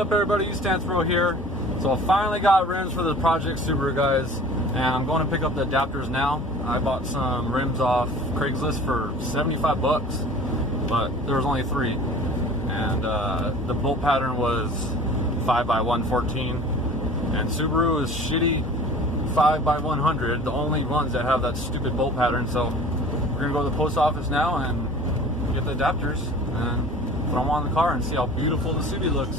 up everybody, YouStanceBro here. So I finally got rims for the Project Subaru guys, and I'm going to pick up the adapters now. I bought some rims off Craigslist for 75 bucks, but there was only 3. And the bolt pattern was 5x114, and Subaru is shitty 5x100, the only ones that have that stupid bolt pattern. So we're gonna go to the post office now and get the adapters and put them on the car and see how beautiful the Subi looks.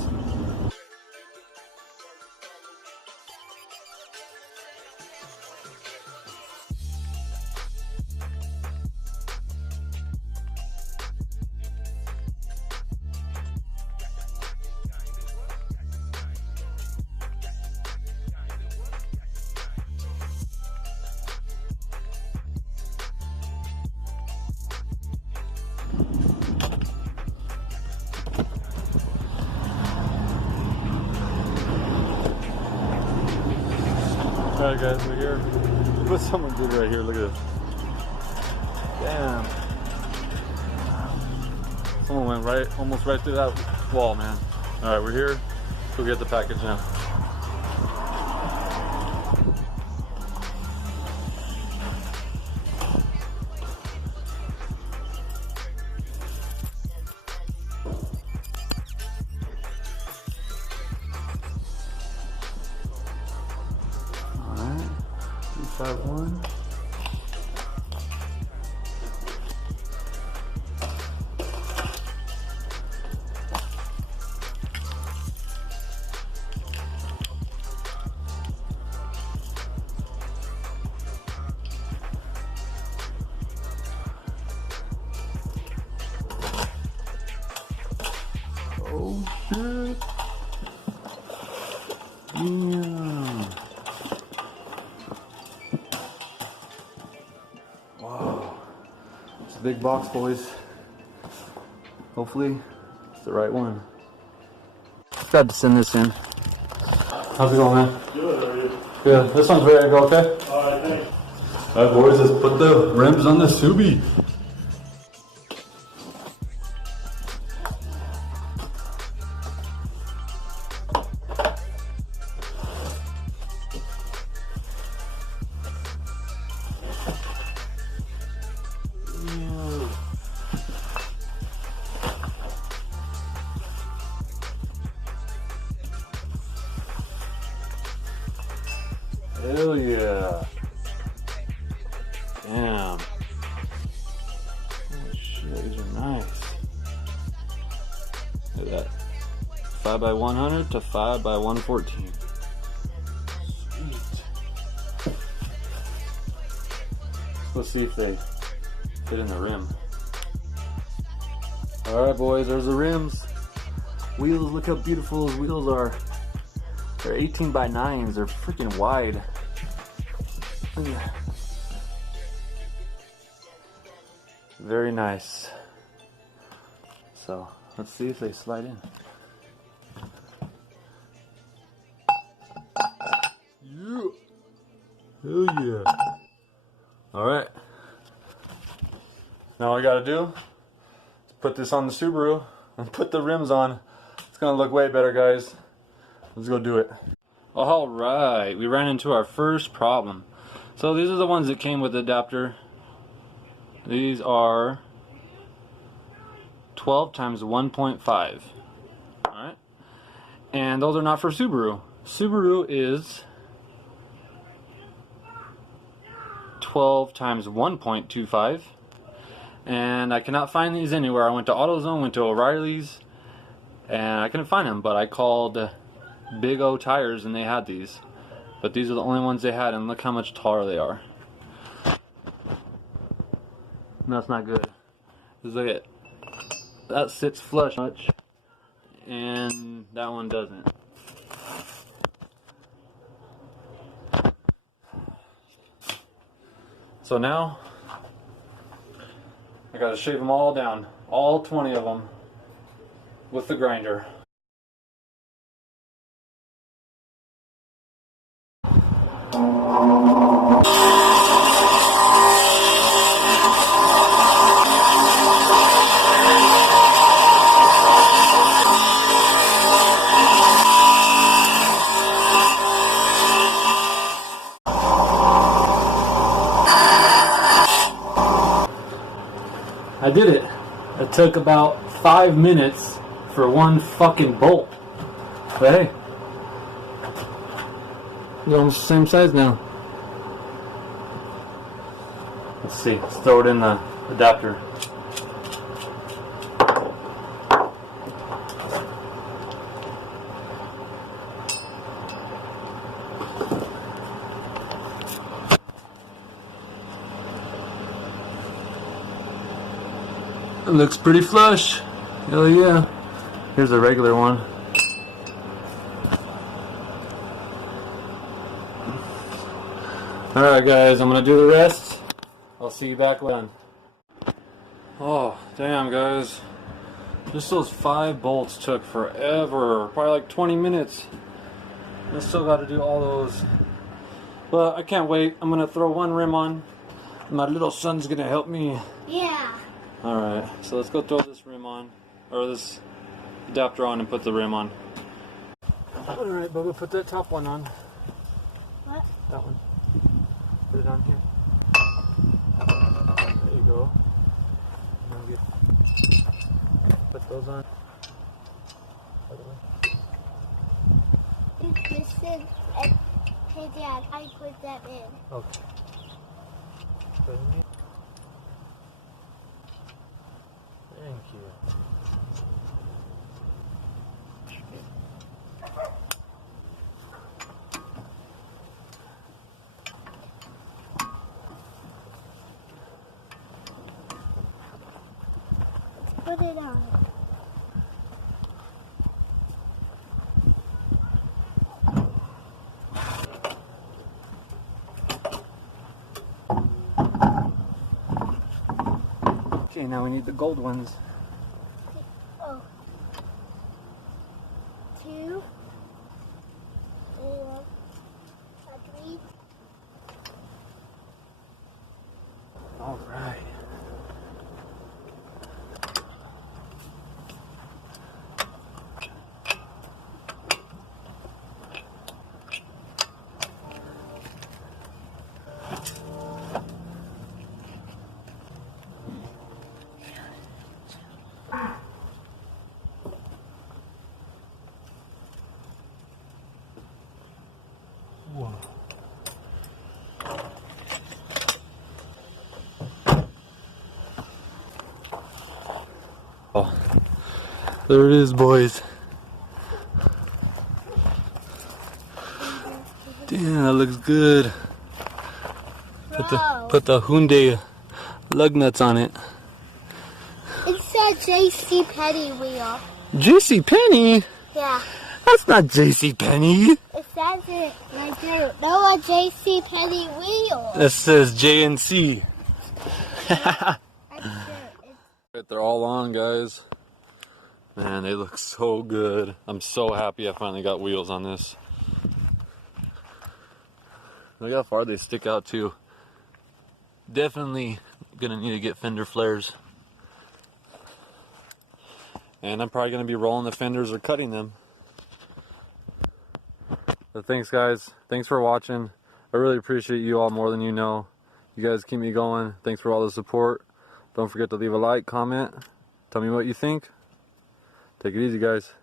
Alright guys, we're here. Look what someone did right here, look at this. Damn. Someone went almost right through that wall, man. Alright, we're here. Go get the package now. Alright, 251. Oh shit. Yeah. Wow. It's a big box, boys. Hopefully it's the right one. Just got to send this in. How's it going, man? Good, how are you? Good. This one's ready to go, okay? Alright, thanks. Alright boys, let's put the rims on the Subi. Hell yeah. Damn. Holy shit, these are nice. Look at that. 5x100 to 5x114. Sweet. Let's see if they fit in the rim. Alright boys, there's the rims. Wheels, look how beautiful those wheels are. They're 18x9s, they're freaking wide. Very nice. So let's see if they slide in. Yeah. Hell yeah. Alright. Now all I gotta do is put this on the Subaru and put the rims on. It's gonna look way better, guys. Let's go do it. Alright, we ran into our first problem. So these are the ones that came with the adapter. These are 12 times 1.5. Alright. And those are not for Subaru. Subaru is 12 times 1.25. And I cannot find these anywhere. I went to AutoZone, went to O'Reilly's, and I couldn't find them, but I called Big O Tires and they had these. But these are the only ones they had, and look how much taller they are. And that's not good. Just look at that, sits flush much, and that one doesn't. So now I gotta shave them all down, all 20 of them, with the grinder. I did it. It took about 5 minutes for one fucking bolt. But hey, they're almost the same size now. Let's see, let's throw it in the adapter. It looks pretty flush. Hell yeah. Here's a regular one. Alright guys, I'm gonna do the rest. I'll see you back when. Oh, damn guys. Just those 5 bolts took forever. Probably like 20 minutes. I still gotta do all those. But I can't wait. I'm gonna throw one rim on. My little son's gonna help me. Yeah. Alright, so let's go throw this rim on. Or this adapter on and put the rim on. Alright, Bubba, put that top one on. What? That one. Put it on here. There you go. Put those on. By the way. Listen, hey Dad, I put that in. Okay. Put it in. Thank you. Put it on. Okay, now we need the gold ones. Oh. 2. 3. All right. Whoa. Oh, there it is, boys. Damn, that looks good. Put the Hyundai lug nuts on it. It's a JC Penney wheel. JC Penney? Yeah. That's not JC Penney. It says it right there. No, a JC Penney wheel. That says JNC. I'm sure it's... They're all on, guys. Man, they look so good. I'm so happy I finally got wheels on this. Look how far they stick out too. Definitely gonna need to get fender flares. And I'm probably gonna be rolling the fenders or cutting them. But thanks guys, thanks for watching. I really appreciate you all more than you know. You guys keep me going. Thanks for all the support. Don't forget to leave a like, comment, tell me what you think. Take it easy guys.